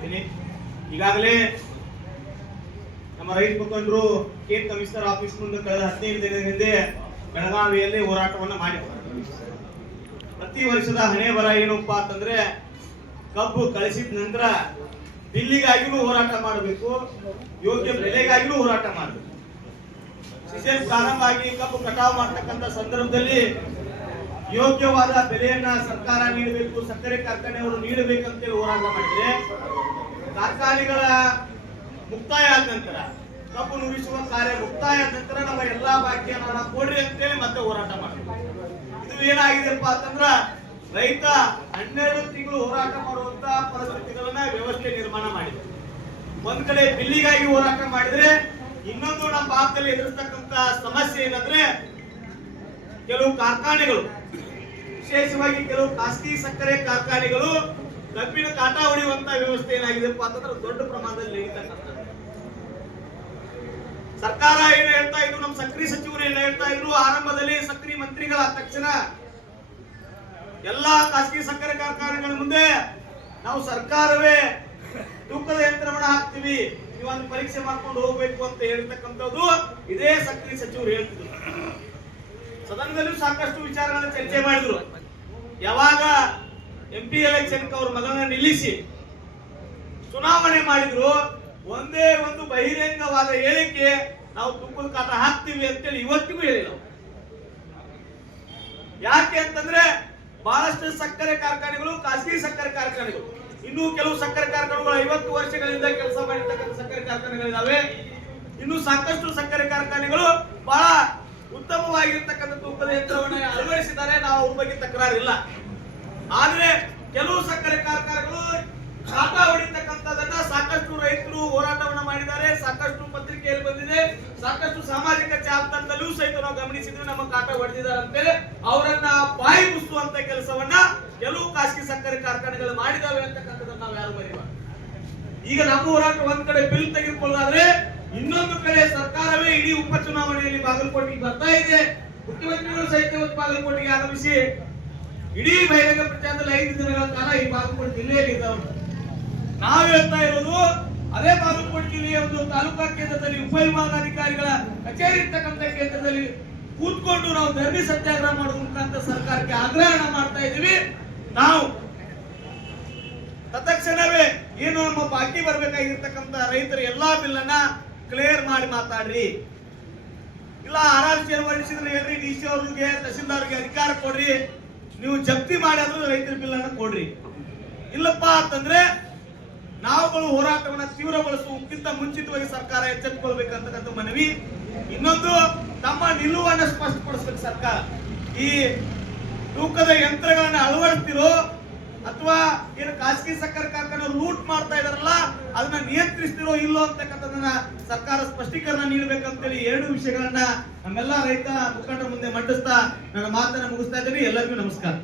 ಮಾಡ್ತೀನಿ. ಈಗಾಗಲೇ ನಮ್ಮ ರೈತ ಮುಖಂಡರು ಕೇಂದ್ರ ಕಮಿಷನರ್ ಆಫೀಸ್ ಮುಂದೆ ಕಳೆದ 15 ದಿನದ ಹಿಂದೆ ಬೆಳಗಾವಿಯಲ್ಲಿ ಹೋರಾಟವನ್ನು ಮಾಡಿದ್ದಾರೆ. ಪ್ರತಿ ವರ್ಷದ ಹಣೆ ಬರ ಏನಪ್ಪಾ ಅಂತಂದ್ರೆ ಕಬ್ಬು ಕಳಿಸಿದ ನಂತರ ಬಿಲ್ಲಿಗಾಗಿನೂ ಹೋರಾಟ ಮಾಡಬೇಕು, ಯೋಗ್ಯ ಬೆಲೆಗಾಗಿನೂ ಹೋರಾಟ ಮಾಡಬೇಕು. ಸೀಸನ್ ಪ್ರಾರಂಭ ಆಗಿ ಕಬ್ಬು ಕಟಾವು ಮಾಡತಕ್ಕಂಥ ಸಂದರ್ಭದಲ್ಲಿ ಯೋಗ್ಯವಾದ ಬೆಲೆಯನ್ನ ಸರ್ಕಾರ ನೀಡಬೇಕು, ಸಕ್ಕರೆ ಕಾರ್ಖಾನೆಯವರು ನೀಡಬೇಕಂತೇಳಿ ಹೋರಾಟ ಮಾಡಿದ್ರೆ ಕಾರ್ಖಾನೆಗಳ ಮುಕ್ತಾಯ ಆದ ನಂತರ ಕಬ್ಬು ನುರಿಸುವ ಕಾರ್ಯ ಮುಕ್ತಾಯ ಆದ ನಂತರ ನಮ್ಮ ಎಲ್ಲಾ ಬಾಕಿಯನ್ನ ಕೊಡ್ರಿ ಅಂತೇಳಿ ಮತ್ತೆ ಹೋರಾಟ ಮಾಡಬೇಕು. ಇದು ಏನಾಗಿದೆಪ್ಪ ಅಂತಂದ್ರ ರೈತ 12 ತಿಂಗಳು ಹೋರಾಟ ಮಾಡುವಂತ ಪರಿಸ್ಥಿತಿಗಳನ್ನ ವ್ಯವಸ್ಥೆ ನಿರ್ಮಾಣ ಮಾಡಿದೆ. ಒಂದ್ ಕಡೆ ಬಿಲ್ಲಿಗಾಗಿ ಹೋರಾಟ ಮಾಡಿದ್ರೆ ಇನ್ನೊಂದು ನಮ್ಮ ಭಾಗದಲ್ಲಿ ಎದುರಿಸ್ತಕ್ಕಂತ ಸಮಸ್ಯೆ ಏನಂದ್ರೆ ಕೆಲವು ಕಾರ್ಖಾನೆಗಳು, ವಿಶೇಷವಾಗಿ ಕೆಲವು ಖಾಸಗಿ ಸಕ್ಕರೆ ಕಾರ್ಖಾನೆಗಳು ಕಬ್ಬಿನ ಕಾಟ ಹೊಡೆಯುವಂತ ವ್ಯವಸ್ಥೆ ಏನಾಗಿದೆಪ್ಪ ಅಂತಂದ್ರೆ ದೊಡ್ಡ ಪ್ರಮಾಣದಲ್ಲಿ ನಡೀತಕ್ಕಂಥದ್ದು. ಸರ್ಕಾರ ಏನು ಹೇಳ್ತಾ ಇದ್ರು, ನಮ್ಮ ಸಕ್ರಿ ಸಚಿವರು ಏನು ಹೇಳ್ತಾ ಇದ್ರು, ಆರಂಭದಲ್ಲಿ ಸಕ್ರಿ ಮಂತ್ರಿಗಳ ತಕ್ಷಣ ಎಲ್ಲಾ ಖಾಸಗಿ ಸಕ್ಕರೆ ಕಾರ್ಖಾನೆಗಳ ಮುಂದೆ ನಾವು ಸರ್ಕಾರವೇ ತೂಕದ ಯಂತ್ರವನ್ನ ಹಾಕ್ತಿವಿ, ನೀವೊಂದು ಪರೀಕ್ಷೆ ಮಾಡ್ಕೊಂಡು ಹೋಗ್ಬೇಕು ಅಂತ ಹೇಳ್ತಕ್ಕಂಥದ್ದು ಇದೇ ಸಕ್ರಿ ಸಚಿವರು ಹೇಳ್ತಿದ್ರು. ಸದನದಲ್ಲೂ ಸಾಕಷ್ಟು ವಿಚಾರಗಳನ್ನ ಚರ್ಚೆ ಮಾಡಿದ್ರು. ಯಾವಾಗ MP ಎಲೆಕ್ಷನ್ ಅವ್ರ ಮಗನ ನಿಲ್ಲಿಸಿ ಚುನಾವಣೆ ಮಾಡಿದ್ರು, ಒಂದೇ ಒಂದು ಬಹಿರಂಗವಾದ ಹೇಳಿಕೆ ನಾವು ತೂಕದ ಕಾಟ ಹಾಕ್ತಿವಿ ಅಂತೇಳಿ ಇವತ್ತಿಗೂ ಹೇಳಿಲ್ಲ. ಯಾಕೆ ಅಂತಂದ್ರೆ ಬಹಳಷ್ಟು ಸಕ್ಕರೆ ಕಾರ್ಖಾನೆಗಳು ಖಾಸಗಿ ಸಕ್ಕರೆ ಕಾರ್ಖಾನೆಗಳು, ಇನ್ನು ಕೆಲವು ಸಕ್ಕರೆ ಕಾರ್ಖಾನೆಗಳು 50 ವರ್ಷಗಳಿಂದ ಕೆಲಸ ಮಾಡಿರ್ತಕ್ಕಂಥ ಸಕ್ಕರೆ ಕಾರ್ಖಾನೆಗಳಿದಾವೆ. ಇನ್ನು ಸಾಕಷ್ಟು ಸಕ್ಕರೆ ಕಾರ್ಖಾನೆಗಳು ಬಹಳ ಉತ್ತಮವಾಗಿರ್ತಕ್ಕಂಥ ತೂಕದ ಯಂತ್ರವನ್ನು ಅಳವಡಿಸಿದ್ದಾರೆ, ನಾವು ಅವ್ರ ಬಗ್ಗೆ ತಕರಾರಿಲ್ಲ. ಆದ್ರೆ ಕೆಲವು ಸಕ್ಕರೆ ಕಾರ್ಖಾನೆಗಳು ಕಾಟ ಹೊಡಿತಕ್ಕಂಥದನ್ನ ಸಾಕಷ್ಟು ರೈತರು ಹೋರಾಟವನ್ನ ಮಾಡಿದ್ದಾರೆ, ಸಾಕಷ್ಟು ಪತ್ರಿಕೆಯಲ್ಲಿ ಬಂದಿದೆ, ಸಾಕಷ್ಟು ಸಾಮಾಜಿಕ ಜಾಲತಾಣದಲ್ಲೂ ಸಹಿತ ನಾವು ಗಮನಿಸಿದ್ವಿ. ನಮ್ಮ ಕಾಟ ಹೊಡೆದಿದ್ದಾರೆ ಅಂತೇಳಿ ಅವರನ್ನ ಬಾಯಿ ಮುಚ್ಚುವಂತ ಕೆಲಸವನ್ನ ಕೆಲವು ಖಾಸಗಿ ಸಕ್ಕರೆ ಕಾರ್ಖಾನೆಗಳು ಮಾಡಿದಾವೆ ಅಂತಕ್ಕಂಥದ್ದನ್ನ ನಾವು ಯಾರು ಮರೆಯಬಾರದು. ಈಗ ನಮ್ಮ ಹೋರಾಟ ಒಂದ್ ಕಡೆ ಬಿಲ್ ತೆಗೆದುಕೊಳ್ಳಾದ್ರೆ ಇನ್ನೊಂದು ಕಡೆ ಸರ್ಕಾರವೇ ಇಡೀ ಉಪಚುನಾವಣೆಯಲ್ಲಿ ಬಾಗಲಕೋಟೆಗೆ ಬರ್ತಾ ಇದೆ. ಮುಖ್ಯಮಂತ್ರಿಗಳು ಸಹಿತ ಬಾಗಲಕೋಟೆಗೆ ಆಗಮಿಸಿ ಇಡೀ ಬಹಿರಂಗ ಪ್ರಚಾರದಲ್ಲಿ 5 ದಿನಗಳ ಕಾಲ ಈ ಬಾಗಲಕೋಟೆ ಜಿಲ್ಲೆಯಲ್ಲಿ ಇದ್ದಾವೆ. ನಾವು ಹೇಳ್ತಾ ಇರೋದು ಅದೇ ಬಾಗಲಕೋಟೆ ಜಿಲ್ಲೆಯ ಒಂದು ತಾಲೂಕಾ ಕೇಂದ್ರದಲ್ಲಿ ಉಪವಿಭಾಗಾಧಿಕಾರಿಗಳ ಕಚೇರಿ ಇರ್ತಕ್ಕಂಥ ಕೇಂದ್ರದಲ್ಲಿ ಕೂತ್ಕೊಂಡು ನಾವು ಧರಣಿ ಸತ್ಯಾಗ್ರಹ ಮಾಡೋದ್ರ ಮುಖಾಂತರ ಸರ್ಕಾರಕ್ಕೆ ಆಗ್ರಹ ಮಾಡ್ತಾ ಇದ್ದೀವಿ. ನಾವು ತತ್ಕ್ಷಣವೇ ಏನು ನಮ್ಮ ಬಾಕಿ ಬರ್ಬೇಕಾಗಿರ್ತಕ್ಕಂಥ ರೈತರ ಎಲ್ಲಾ ಬಿಲ್ ಅನ್ನ ಕ್ಲಿಯರ್ ಮಾಡಿ ಮಾತಾಡ್ರಿ, ಇಲ್ಲ RRC ಹೊರಡಿಸಿದ್ರೆ ಹೇಳ್ರಿ, DC ಅವ್ರಿಗೆ ತಹಸೀಲ್ದಾರ್ಗೆ ಅಧಿಕಾರ ಕೊಡ್ರಿ, ನೀವು ಜಪ್ತಿ ಮಾಡಿದ್ರು ರೈತರ ಬಿಲ್ ಅನ್ನ ಕೊಡ್ರಿ. ಇಲ್ಲಪ್ಪ ಅಂತಂದ್ರೆ ನಾವುಗಳು ಹೋರಾಟವನ್ನ ತೀವ್ರಗೊಳಿಸುವುದಕ್ಕಿಂತ ಮುಂಚಿತವಾಗಿ ಸರ್ಕಾರ ಎಚ್ಚೆತ್ತುಕೊಳ್ಬೇಕಂತಕ್ಕಂಥ ಮನವಿ. ಇನ್ನೊಂದು ತಮ್ಮ ನಿಲುವನ್ನು ಸ್ಪಷ್ಟಪಡಿಸಬೇಕು ಸರ್ಕಾರ. ಈ ತೂಕದ ಯಂತ್ರಗಳನ್ನ ಅಳವಡಿಸ್ತಿರೋ ಅಥವಾ ಏನು ಖಾಸಗಿ ಸಕ್ಕರೆ ಕಾರ್ಖಾನೆ ಲೂಟ್ ಮಾಡ್ತಾ ಇದಾರಲ್ಲ ಅದನ್ನ ನಿಯಂತ್ರಿಸ್ತಿರೋ ಇಲ್ಲೋ ಅಂತಕ್ಕಂಥದನ್ನ ಸರ್ಕಾರ ಸ್ಪಷ್ಟೀಕರಣ ನೀಡಬೇಕಂತೇಳಿ 2 ವಿಷಯಗಳನ್ನ ನಮ್ಮೆಲ್ಲ ರೈತ ಮುಖಂಡರ ಮುಂದೆ ಮಂಡಿಸ್ತಾ ನನ್ನ ಮಾತನ್ನ ಮುಗಿಸ್ತಾ ಇದ್ದೀನಿ. ಎಲ್ಲರಿಗೂ ನಮಸ್ಕಾರ.